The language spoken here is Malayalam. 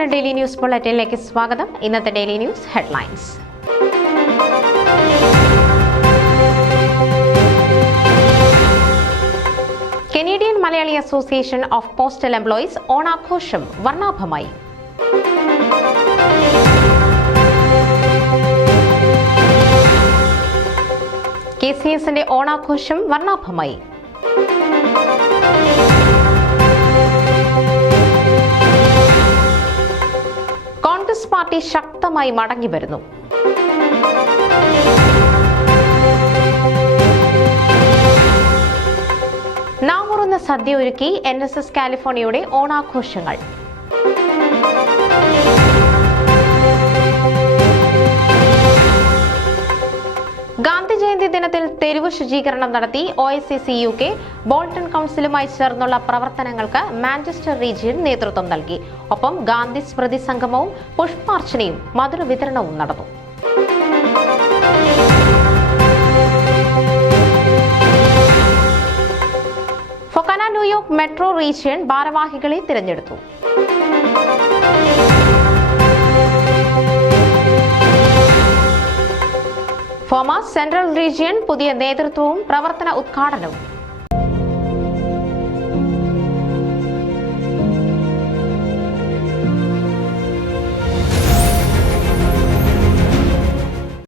നമസ്കാരം, ഡെയിലി ന്യൂസ് ബുള്ളറ്റിനിലേക്ക് സ്വാഗതം. ഇന്നത്തെ daily news headlines. Canadian Malayali association of postal employees ഓണാഘോഷം വർണ്ണാഭമായി. KCSന്റെ ഓണാഘോഷം വർണ്ണാഭമായി. കോൺഗ്രസ് പാർട്ടി ശക്തമായി മടങ്ങി വരുന്നു. നാമുറുന്ന സദ്യ ഒരുക്കി NSS കാലിഫോർണിയയുടെ ഓണാഘോഷങ്ങൾ. ഗാന്ധി ജയന്തി ദിനത്തിൽ തെരുവ് ശുചീകരണം നടത്തി OICC UK ബോൾട്ടൺ കൗൺസിലുമായി ചേർന്നുള്ള പ്രവർത്തനങ്ങൾക്ക് മാഞ്ചസ്റ്റർ റീജിയൻ നേതൃത്വം നൽകി. ഒപ്പം ഗാന്ധി സ്മൃതി സംഗമവും പുഷ്പാർച്ചനയും മധുര വിതരണവും നടന്നു. ഫൊക്കാന ന്യൂയോർക്ക് മെട്രോ റീജിയൻ ഭാരവാഹികളെ തിരഞ്ഞെടുത്തു. ഫോമ സെൻട്രൽ റീജിയൻ പുതിയ നേതൃത്വവും പ്രവർത്തന ഉദ്ഘാടനവും.